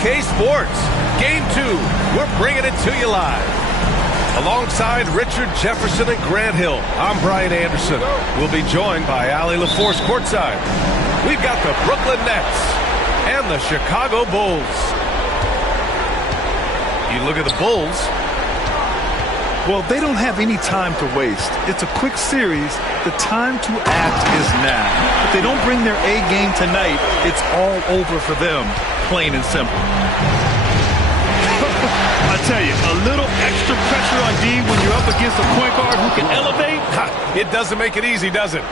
2K Sports. Game 2, we're bringing it to you live. Alongside Richard Jefferson and Grant Hill, I'm Brian Anderson. We'll be joined by Allie LaForce courtside. We've got the Brooklyn Nets and the Chicago Bulls. You look at the Bulls. Well, they don't have any time to waste. It's a quick series. The time to act is now. If they don't bring their A game tonight, it's all over for them, plain and simple. I tell you, a little extra pressure on D when you're up against a point guard who can elevate. It doesn't make it easy, does it?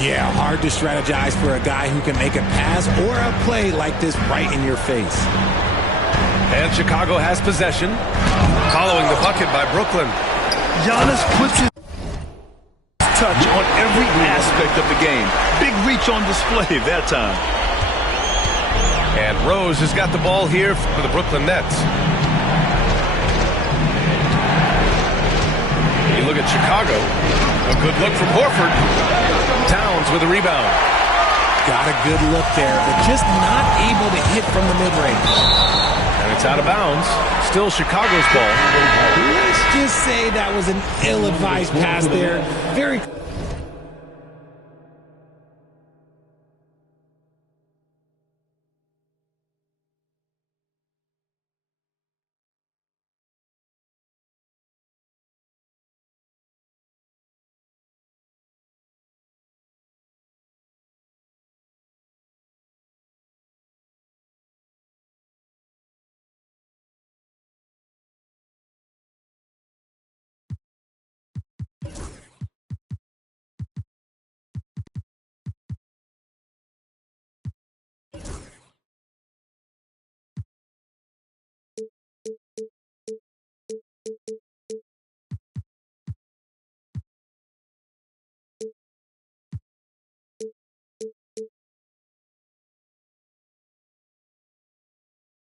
Yeah, hard to strategize for a guy who can make a pass or a play like this right in your face. And Chicago has possession, following the bucket by Brooklyn. Giannis puts his touch on every aspect of the game. Big reach on display that time. And Rose has got the ball here for the Brooklyn Nets. You look at Chicago. A good look from Horford. Towns with a rebound. Got a good look there, but just not able to hit from the mid-range. And it's out of bounds. Still Chicago's ball. Let's just say that was an ill-advised pass there. Very...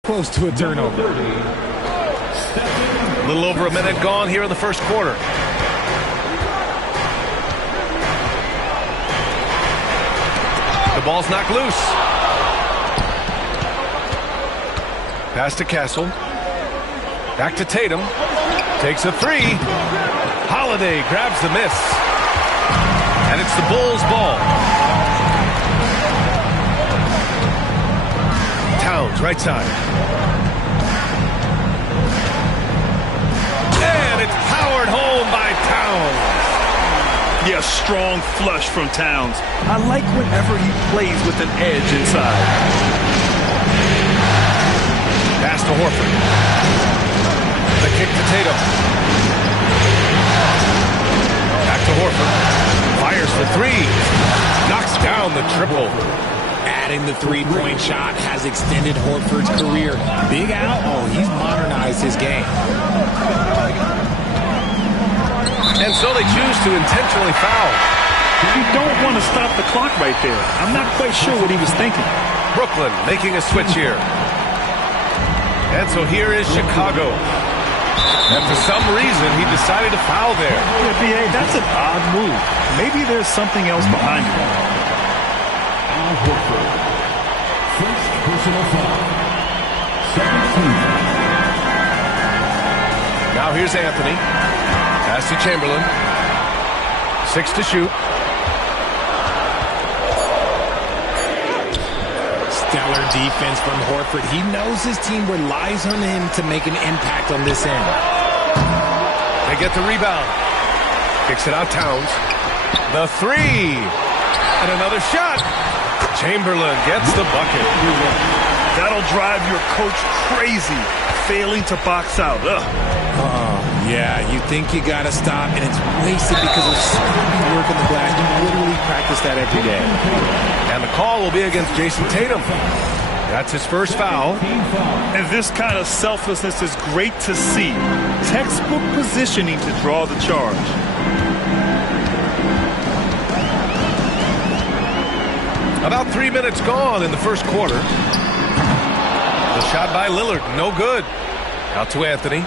close to a turnover. A little over a minute gone here in the first quarter. The ball's knocked loose. Pass to Castle. Back to Tatum. Takes a three. Holiday grabs the miss. And it's the Bulls' ball. Towns, right side. And it's powered home by Towns. Yeah, strong flush from Towns. I like whenever he plays with an edge inside. Pass to Horford. The kick to Tatum. Back to Horford. Fires the three. Knocks down the triple. Adding the three-point shot has extended Horford's career. Big Al, oh, he's modernized his game. And so they choose to intentionally foul. You don't want to stop the clock right there. I'm not quite sure what he was thinking. Brooklyn making a switch here. And so here is Chicago. And for some reason, he decided to foul there. Yeah, B.A., that's an odd move. Maybe there's something else behind it. Al Horford. First personal foul. Second team. Now here's Anthony. Pass to Chamberlain. 6 to shoot. Stellar defense from Horford. He knows his team relies on him to make an impact on this end. They get the rebound. Kicks it out Towns. The three. And another shot. Chamberlain gets the bucket. That'll drive your coach crazy, failing to box out. Yeah, you think you got to stop, and it's wasted because of sloppy work on the glass. You literally practice that every day. And the call will be against Jason Tatum. That's his first foul. And this kind of selflessness is great to see. Textbook positioning to draw the charge. About 3 minutes gone in the first quarter. The shot by Lillard, no good. Out to Anthony.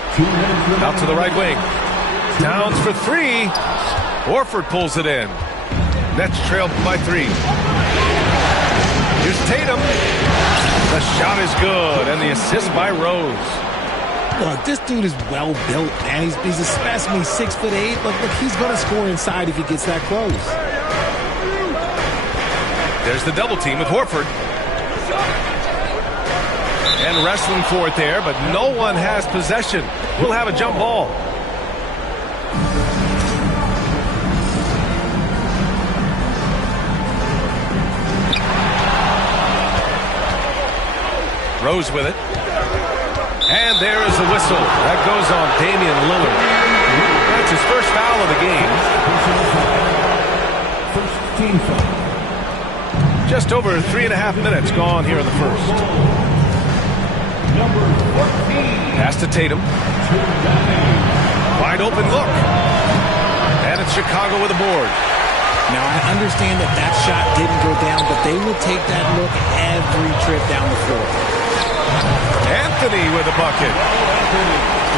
Out to the right wing. Towns for three. Horford pulls it in. Nets trail by 3. Here's Tatum. The shot is good, and the assist by Rose. Look, this dude is well built, man. He's a specimen. He's 6'8". Look, he's going to score inside if he gets that close. There's the double team with Horford. And wrestling for it there, but no one has possession. We'll have a jump ball. Rose with it. And there is the whistle. That goes on Damian Lillard. That's his first foul of the game. First team foul. Just over 3.5 minutes gone here in the first. Number 14. Pass to Tatum. Wide open look. And it's Chicago with a board. Now, I understand that shot didn't go down, but they will take that look every trip down the floor. Anthony with a bucket.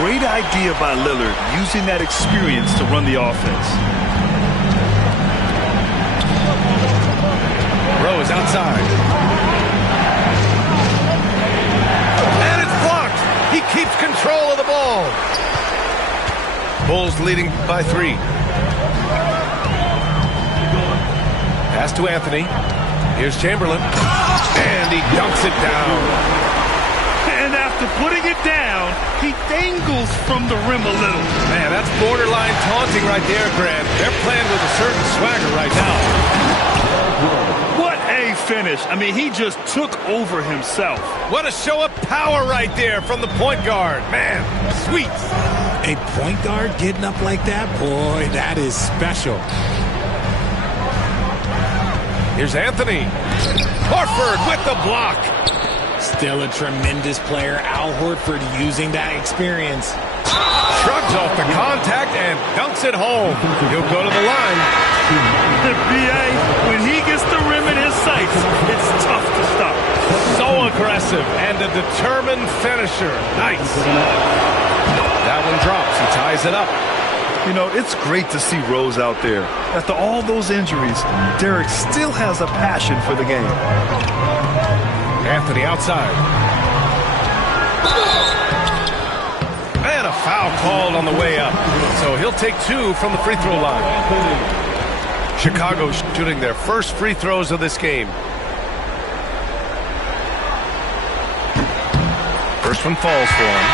Great idea by Lillard, using that experience to run the offense. Rose outside. And it's blocked. He keeps control of the ball. Bulls leading by 3. Pass to Anthony. Here's Chamberlain. And he dunks it down. And after putting it down, he dangles from the rim a little. Man, that's borderline taunting right there, Grant. They're playing with a certain swagger right now. What a finish. I mean, he just took over himself. What a show of power right there from the point guard. Man, sweet. A point guard getting up like that? Boy, that is special. Here's Anthony. Horford with the block. Still a tremendous player. Al Horford using that experience. Shrugs off the contact and dunks it home. He'll go to the line. BA, when he gets the rim in his sights, it's tough to stop. So aggressive and a determined finisher. Nice. That one drops. He ties it up. You know, it's great to see Rose out there. After all those injuries, Derek still has a passion for the game. Anthony outside. And a foul called on the way up. So he'll take 2 from the free throw line. Chicago shooting their first free throws of this game. First one falls for him.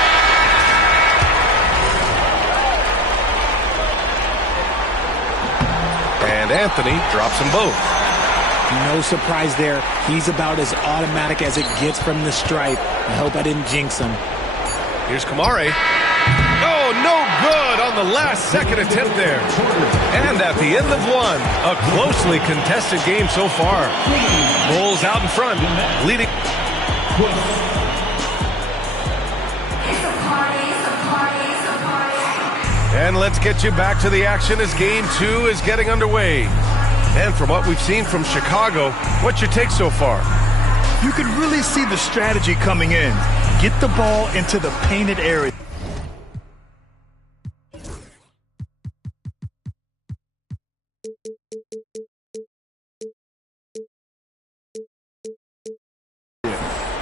And Anthony drops them both. No surprise there. He's about as automatic as it gets from the stripe. I hope I didn't jinx him. Here's Kamare. Oh, no good on the last second attempt there. And at the end of one, a closely contested game so far. Bulls out in front, leading. And let's get you back to the action as game 2 is getting underway. And from what we've seen from Chicago, what's your take so far? You can really see the strategy coming in. Get the ball into the painted area.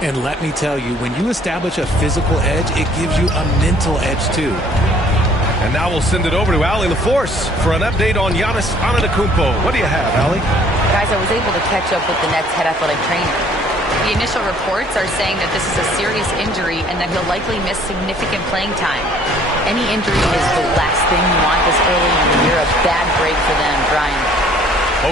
And let me tell you, when you establish a physical edge, it gives you a mental edge too. And now we'll send it over to Allie LaForce for an update on Giannis Antetokounmpo. What do you have, Allie? Guys, I was able to catch up with the Nets head athletic trainer. The initial reports are saying that this is a serious injury and that he'll likely miss significant playing time. Any injury is the last thing you want this early in the year. A bad break for them, Brian.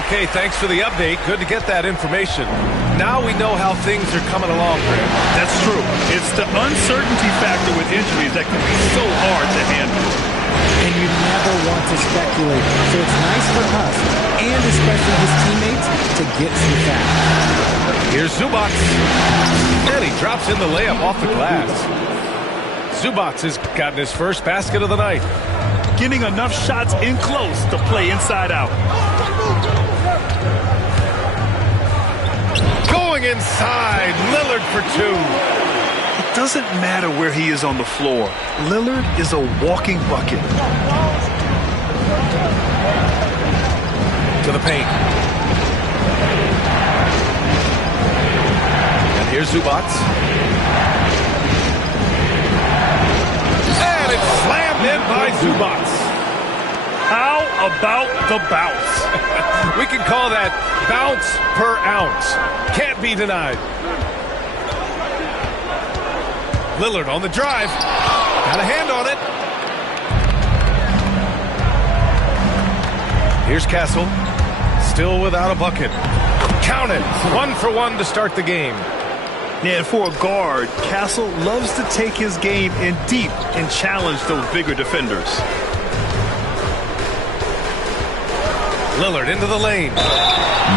Okay, thanks for the update. Good to get that information. Now we know how things are coming along, Grant. That's true. It's the uncertainty factor with injuries that can be so hard to handle. And you never want to speculate. So it's nice for us, and especially his teammates, to get some facts. Here's Zubac. And he drops in the layup off the glass. Zubac has gotten his first basket of the night. Getting enough shots in close to play inside out. Going inside. Lillard for 2. It doesn't matter where he is on the floor. Lillard is a walking bucket. To the paint. And here's Zubac. And it's slammed in by Zubac. How about the bounce? We can call that bounce per ounce. Can't be denied. Lillard on the drive. Got a hand on it. Here's Castle. Still without a bucket. Count it. 1 for 1 to start the game. Yeah, and for a guard, Castle loves to take his game in deep and challenge those bigger defenders. Lillard into the lane.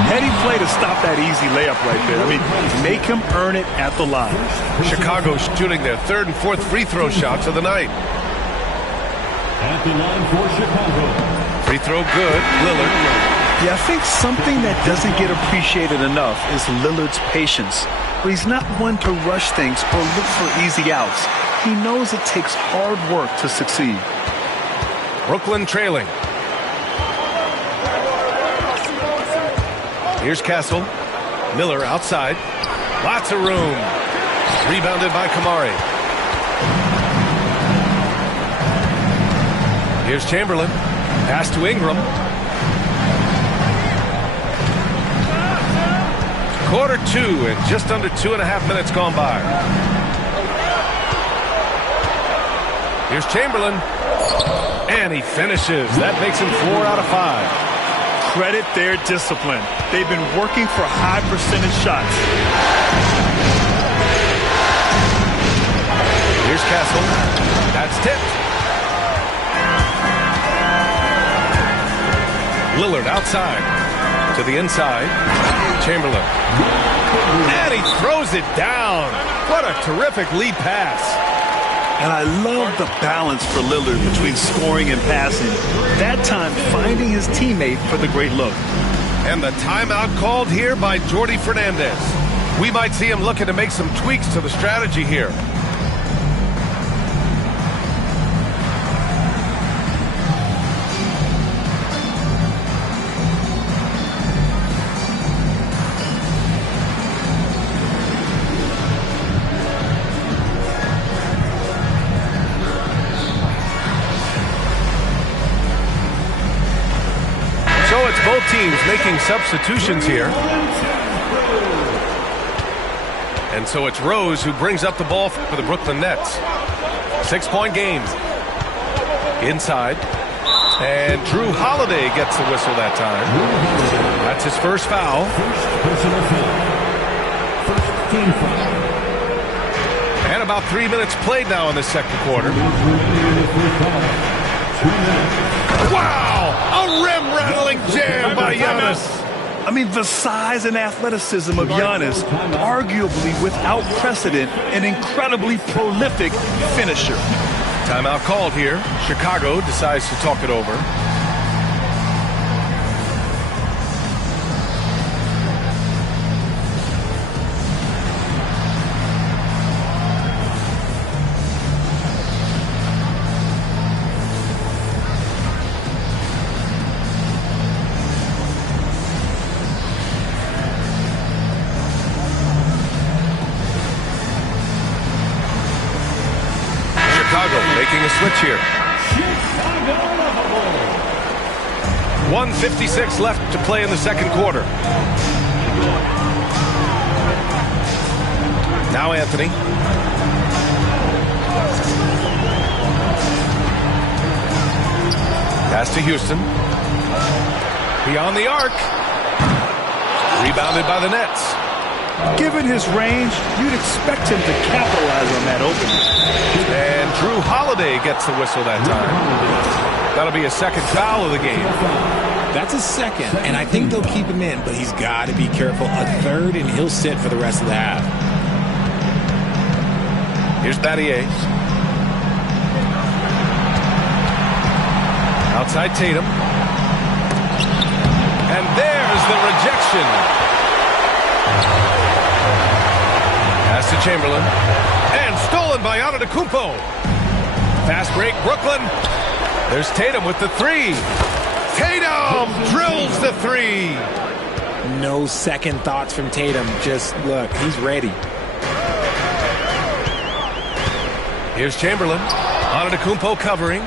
Heady play to stop that easy layup right there. I mean, make him earn it at the line. Chicago shooting their 3rd and 4th free throw shots of the night. At the line for Chicago. Free throw good. Lillard. Yeah, I think something that doesn't get appreciated enough is Lillard's patience, where he's not one to rush things or look for easy outs. He knows it takes hard work to succeed. Brooklyn trailing. Here's Castle. Miller outside. Lots of room. Rebounded by Kamari. Here's Chamberlain. Pass to Ingram. Quarter 2 and just under 2.5 minutes gone by. Here's Chamberlain. And he finishes. That makes him 4 out of 5. Credit their discipline. They've been working for high percentage shots. Here's Castle. That's tipped. Lillard outside. To the inside. Chamberlain. And he throws it down. What a terrific lead pass. And I love the balance for Lillard between scoring and passing. That time finding his teammate for the great look. And the timeout called here by Jordi Fernandez. We might see him looking to make some tweaks to the strategy here. So it's both teams making substitutions here. And so it's Rose who brings up the ball for the Brooklyn Nets. 6-point game. Inside. And Drew Holiday gets the whistle that time. That's his first foul. And about 3 minutes played now in the second quarter. Wow! A rim-rattling jam by Giannis. I mean, the size and athleticism of Giannis, arguably without precedent, an incredibly prolific finisher. Timeout called here. Chicago decides to talk it over. Making a switch here. 1:56 left to play in the second quarter. Now Anthony. Pass to Houston. Beyond the arc. Rebounded by the Nets. Given his range, you'd expect him to capitalize on that opening. And Drew Holiday gets the whistle that time. That'll be a second foul of the game. That's a second, and I think they'll keep him in, but he's got to be careful. A third, and he'll sit for the rest of the half. Here's Battier. Outside Tatum. And there's the rejection. Pass to Chamberlain. And stolen by Antetokounmpo. Fast break, Brooklyn. There's Tatum with the three. Tatum drills the three. No second thoughts from Tatum. Just look, he's ready. Here's Chamberlain. Antetokounmpo covering.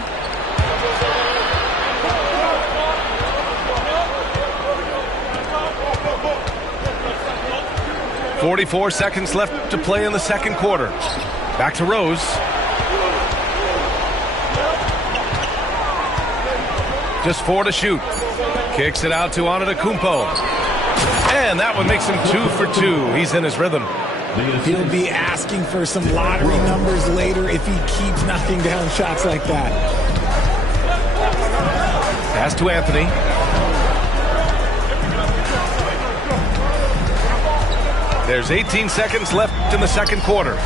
.44 seconds left to play in the second quarter. Back to Rose. Just 4 to shoot. Kicks it out to Antetokounmpo. And that one makes him 2 for 2. He's in his rhythm. He'll be asking for some lottery numbers later if he keeps knocking down shots like that. Pass to Anthony. There's 18 seconds left in the second quarter.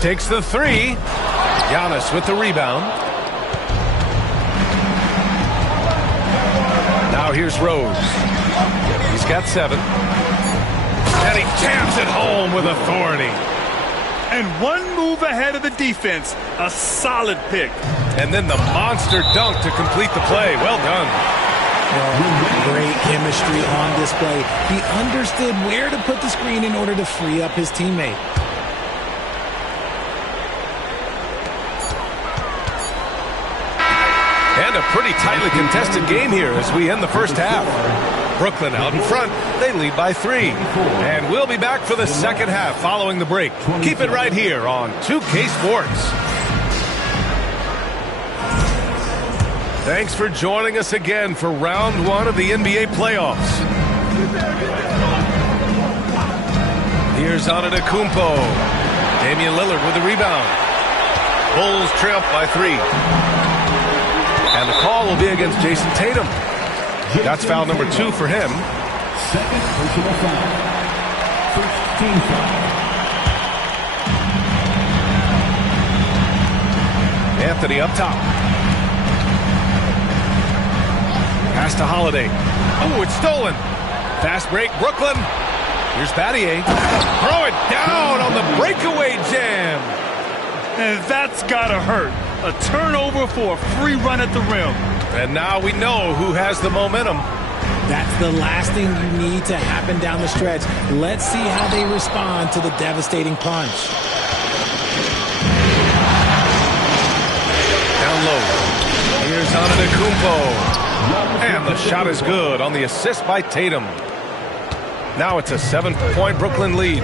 Takes the 3. Giannis with the rebound. Now here's Rose. He's got 7. And he jams it home with authority. And one move ahead of the defense. A solid pick. And then the monster dunk to complete the play. Well done. Great chemistry on display. He understood where to put the screen in order to free up his teammate. And a pretty tightly contested game here as we end the first half. Brooklyn out in front. They lead by 3. And we'll be back for the second half following the break. Keep it right here on 2K Sports. Thanks for joining us again for round 1 of the NBA playoffs. Here's Antetokounmpo. Damian Lillard with the rebound. Bulls trail by 3. And the call will be against Jason Tatum. That's foul number 2 for him. Second personal foul. First team foul. Anthony up top. Pass to Holiday. Oh, it's stolen. Fast break, Brooklyn. Here's Battier. Throw it down on the breakaway jam. And that's gotta hurt. A turnover for a free run at the rim. And now we know who has the momentum. That's the last thing you need to happen down the stretch. Let's see how they respond to the devastating punch. Down low. Here's Antetokounmpo. And the shot is good on the assist by Tatum. Now it's a 7-point Brooklyn lead.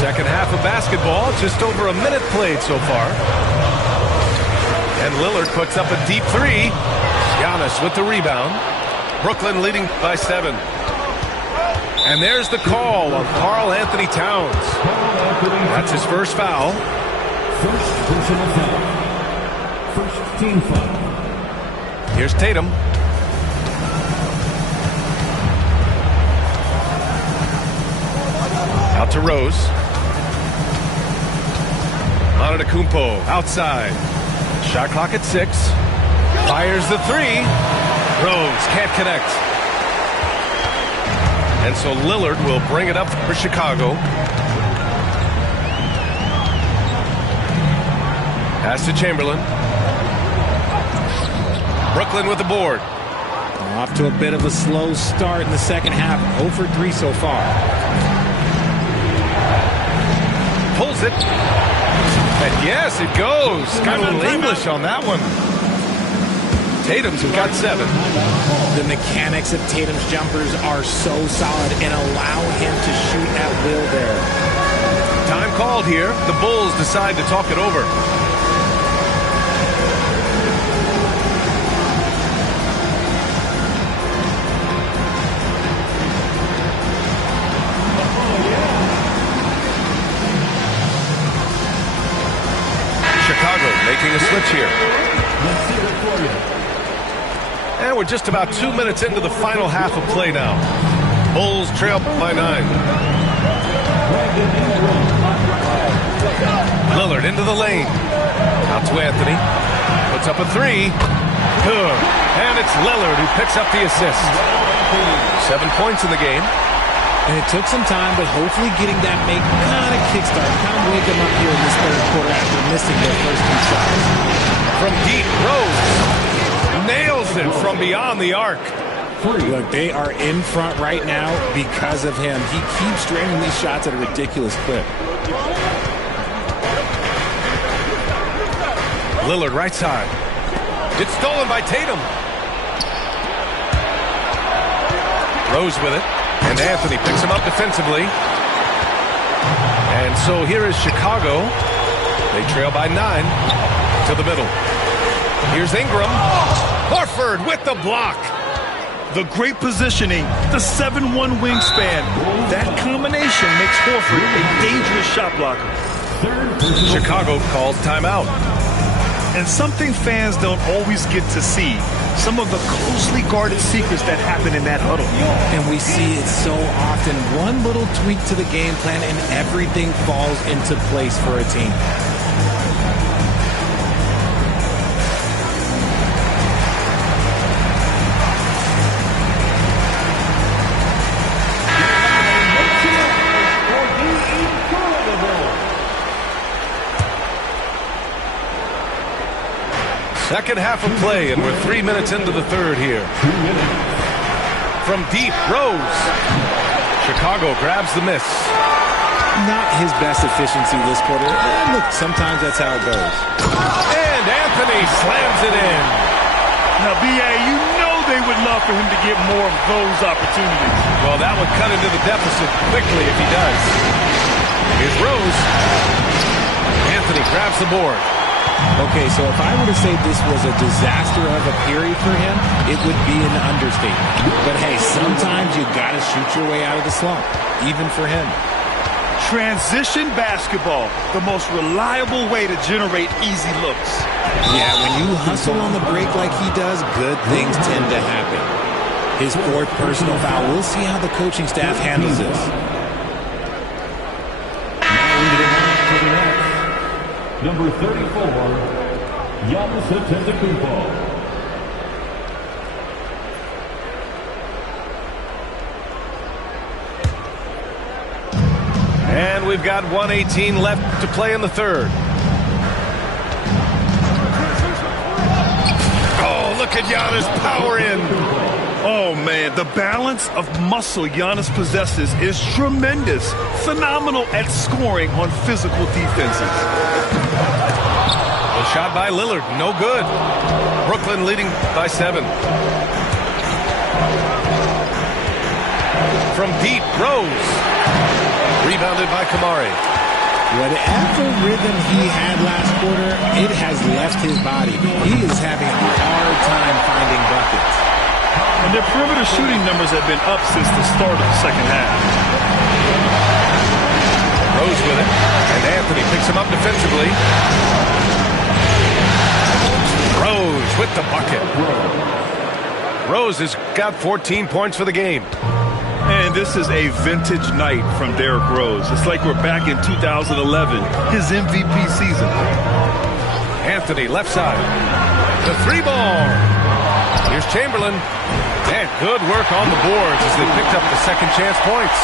Second half of basketball, just over a minute played so far. And Lillard puts up a deep 3. Giannis with the rebound. Brooklyn leading by 7. And there's the call on Karl Anthony Towns. That's his first foul. First personal foul. First team foul. Here's Tatum. Out to Rose. Antetokounmpo outside. Shot clock at 6. Fires the 3. Rose can't connect. And so Lillard will bring it up for Chicago. Pass to Chamberlain. Brooklyn with the board. Off to a bit of a slow start in the second half. 0 for 3 so far. Pulls it. And yes, it goes. Got a little English on that one. Tatum's got 7. The mechanics of Tatum's jumpers are so solid and allow him to shoot at will there. Time called here. The Bulls decide to talk it over. Chicago making a switch here. And we're just about 2 minutes into the final half of play now. Bulls trail by 9. Lillard into the lane. Out to Anthony. Puts up a 3. Good. And it's Lillard who picks up the assist. 7 points in the game. And it took some time, but hopefully getting that make kind of kickstart, kind of wake them up here in this third quarter after missing their first 2 shots. From deep, Rose nails it from beyond the arc. Look, they are in front right now because of him. He keeps draining these shots at a ridiculous clip. Lillard right side. It's stolen by Tatum. Rose with it. And Anthony picks him up defensively. And so here is Chicago. They trail by 9 to the middle. Here's Ingram. Horford with the block. The great positioning, the 7'1" wingspan. That combination makes Horford a dangerous shot blocker. Chicago calls timeout. And something fans don't always get to see. Some of the closely guarded secrets that happen in that huddle. And we see it so often. One little tweak to the game plan and everything falls into place for a team. Second half of play, and we're 3 minutes into the third here. From deep, Rose. Chicago grabs the miss. Not his best efficiency this quarter. Look, sometimes that's how it goes. And Anthony slams it in. Now, B.A., you know they would love for him to get more of those opportunities. Well, that would cut into the deficit quickly if he does. Here's Rose. Anthony grabs the board. Okay, so if I were to say this was a disaster of a period for him, it would be an understatement. But hey, sometimes you got to shoot your way out of the slump, even for him. Transition basketball, the most reliable way to generate easy looks. Yeah, when you hustle on the break like he does, good things tend to happen. His fourth personal foul. We'll see how the coaching staff handles this. Number 34, Giannis Antetokounmpo. And we've got 1:18 left to play in the third. Oh, look at Giannis power in. Oh, man, the balance of muscle Giannis possesses is tremendous. Phenomenal at scoring on physical defenses. The shot by Lillard, no good. Brooklyn leading by 7. From deep, Rose. Rebounded by Kamari. Whatever rhythm he had last quarter, it has left his body. He is having a hard time finding buckets. And their perimeter shooting numbers have been up since the start of the second half. Rose with it, and Anthony picks him up defensively. Rose with the bucket. Rose has got 14 points for the game. And this is a vintage night from Derrick Rose. It's like we're back in 2011, his MVP season. Anthony left side. The 3-ball. Here's Chamberlain. And good work on the boards as they picked up the second chance points.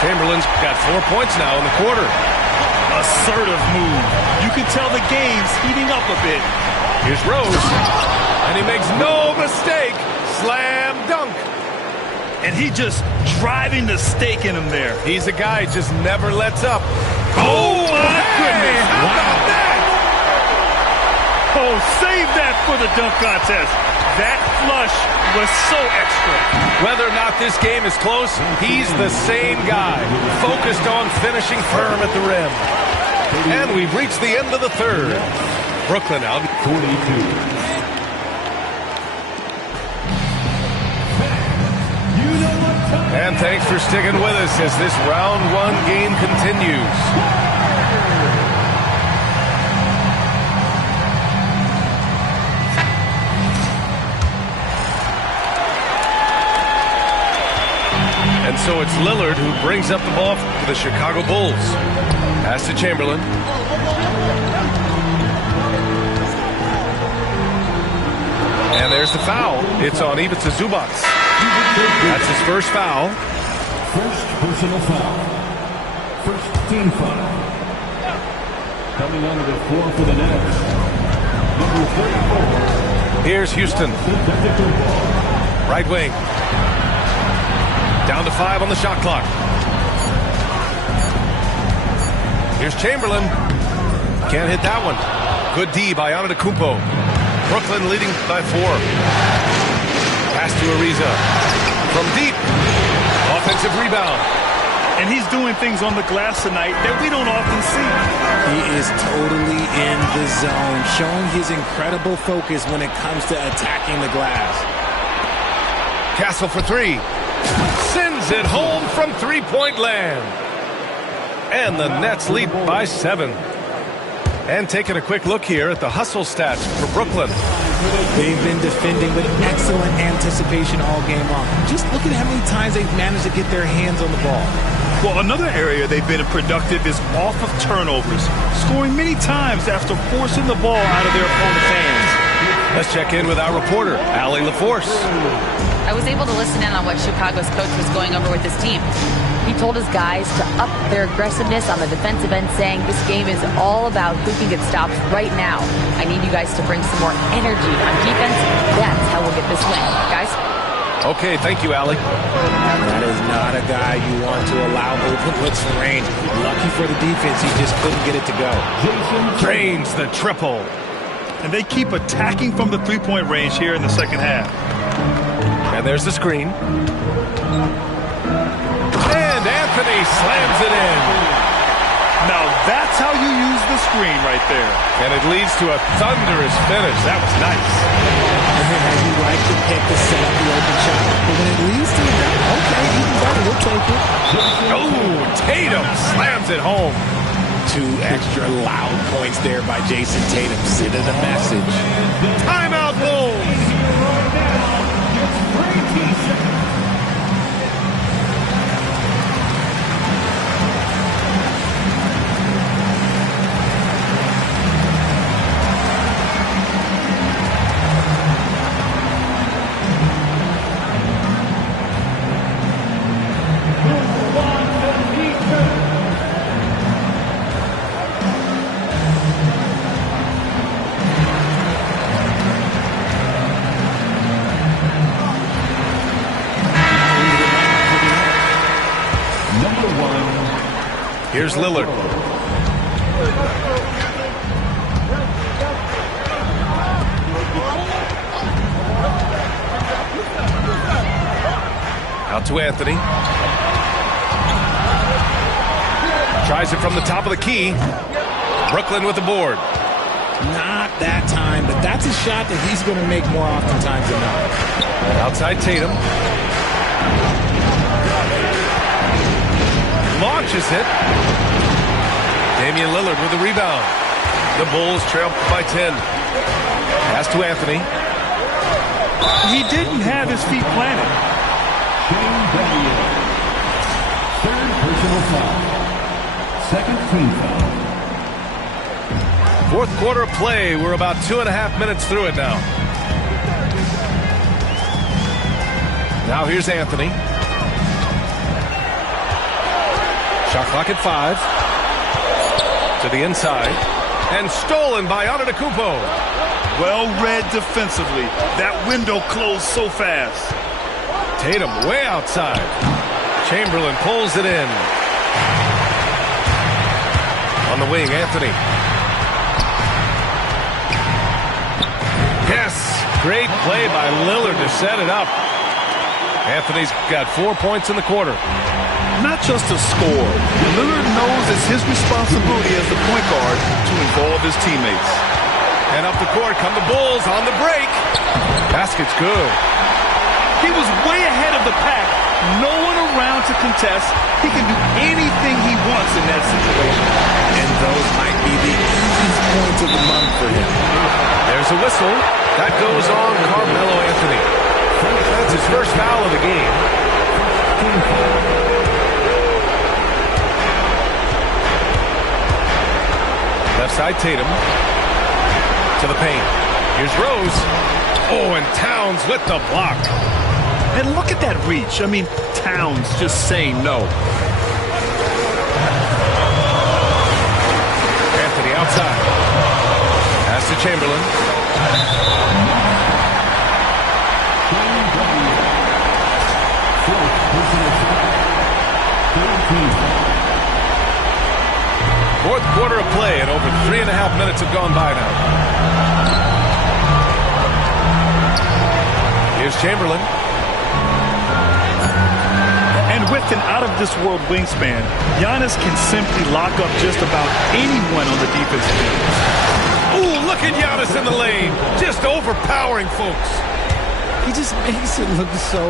Chamberlain's got 4 points now in the quarter. Assertive move. You can tell the game's heating up a bit. Here's Rose. And he makes no mistake. Slam dunk. And he just driving the stake in him there. He's a guy who just never lets up. Oh, my goodness. How about that? Oh, save that for the dunk contest. That flush was so extra. Whether or not this game is close, he's the same guy, focused on finishing firm at the rim. And we've reached the end of the third. Brooklyn out 42. And thanks for sticking with us as this round 1 game continues. And so it's Lillard who brings up the ball for the Chicago Bulls. Pass to Chamberlain. And there's the foul. It's on Ivica Zubac. That's his first foul. First personal foul. First team foul. Coming onto the floor for the Nets. Number 34. Here's Houston. Right wing. Down to 5 on the shot clock. Here's Chamberlain. Can't hit that one. Good D by Antetokounmpo. Brooklyn leading by 4. Pass to Ariza. From deep. Offensive rebound. And he's doing things on the glass tonight that we don't often see. He is totally in the zone, showing his incredible focus when it comes to attacking the glass. Castle for 3. Sends it home from three-point land. And the Nets lead by 7. And taking a quick look here at the hustle stats for Brooklyn. They've been defending with excellent anticipation all game long. Just look at how many times they've managed to get their hands on the ball. Well, another area they've been productive is off of turnovers, scoring many times after forcing the ball out of their opponent's hands. Let's check in with our reporter, Allie LaForce. I was able to listen in on what Chicago's coach was going over with his team. He told his guys to up their aggressiveness on the defensive end, saying this game is all about who can get stops right now. I need you guys to bring some more energy on defense. That's how we'll get this win. Guys? Okay, thank you, Allie. That is not a guy you want to allow open looks for range. Lucky for the defense, he just couldn't get it to go. Drains the triple. And they keep attacking from the three-point range here in the second half. And there's the screen. And Anthony slams it in. Now that's how you use the screen right there. And it leads to a thunderous finish. That was nice. You like to pick to set up the open shot. But when it leads to that, okay, even better, we'll take it. Oh, Tatum slams it home. 2 extra loud points there by Jason Tatum. Sending a message. Timeout Bulls. Here's Lillard. Out to Anthony. Tries it from the top of the key. Brooklyn with the board. Not that time, but that's a shot that he's going to make more oftentimes than not. Outside Tatum. Launches it. Damian Lillard with the rebound. The Bulls trail by 10. Pass to Anthony. He didn't have his feet planted. Third personal foul. Second team foul. Fourth quarter of play. We're about 2.5 minutes through it now. Now here's Anthony. Shot clock at 5. To the inside. And stolen by Antetokounmpo. Well read defensively. That window closed so fast. Tatum way outside. Chamberlain pulls it in. On the wing, Anthony. Yes, great play by Lillard to set it up. Anthony's got 4 points in the quarter. Not just a score. Lillard knows it's his responsibility as the point guard to involve his teammates. And up the court come the Bulls on the break. Basket's good. He was way ahead of the pack. No one around to contest. He can do anything he wants in that situation. And those might be the easiest points of the month for him. There's a whistle. That goes on Carmelo Anthony. That's his first foul of the game. Left side Tatum. To the paint. Here's Rose. Oh, and Towns with the block. And look at that reach. I mean, Towns just saying no. Anthony outside. Pass to Chamberlain. Fourth quarter of play, and over 3.5 minutes have gone by now. Here's Chamberlain. And with an out-of-this-world wingspan, Giannis can simply lock up just about anyone on the defensive end. Ooh, look at Giannis in the lane. Just overpowering folks. He just makes it look so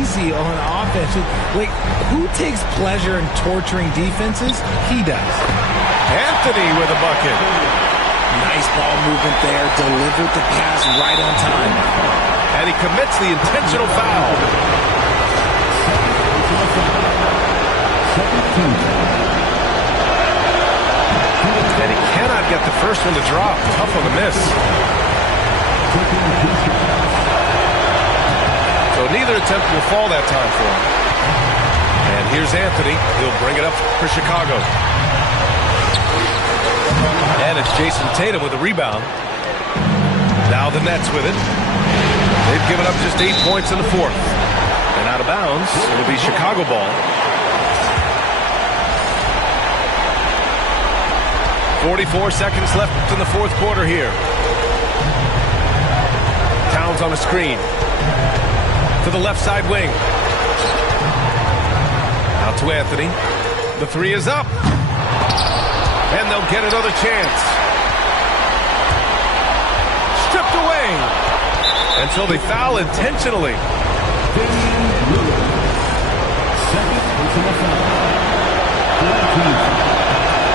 easy on offense. Like, who takes pleasure in torturing defenses? He does. Anthony with a bucket. Nice ball movement there. Delivered the pass right on time. And he commits the intentional foul. And he cannot get the first one to drop. Tough one to miss. So neither attempt will fall that time for him. And here's Anthony. He'll bring it up for Chicago. And it's Jason Tatum with a rebound. Now the Nets with it. They've given up just 8 points in the fourth. And out of bounds, it'll be Chicago ball. 44 seconds left in the fourth quarter here. Towns on a screen. To the left side wing. Out to Anthony. The three is up. And they'll get another chance. Stripped away. And so they foul intentionally.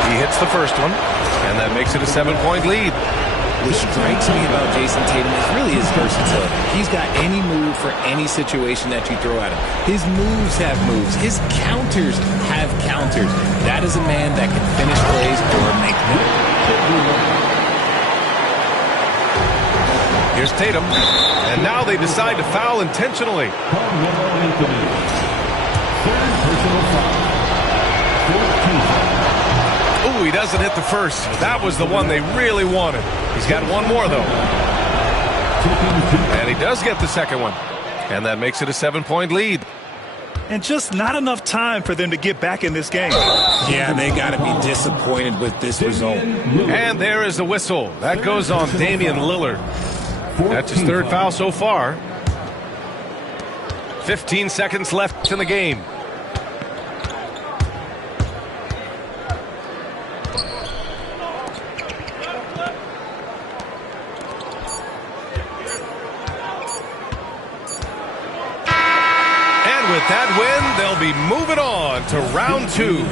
He hits the first one, and that makes it a 7-point lead. What strikes me about Jason Tatum is really his versatility. He's got any move for any situation that you throw at him. His moves have moves. His counters have counters. That is a man that can finish plays or make them. Here's Tatum, and now they decide to foul intentionally. Ooh, he doesn't hit the first. That was the one they really wanted. He's got one more, though. And he does get the second one. And that makes it a 7-point lead. And just not enough time for them to get back in this game. Yeah, they got to be disappointed with this result. And there is the whistle. That goes on Damian Lillard. That's his third foul so far. 15 seconds left in the game. And with that win, they'll be moving on to round 2.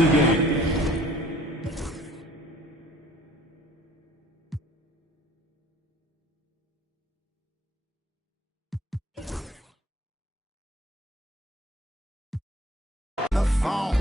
The phone.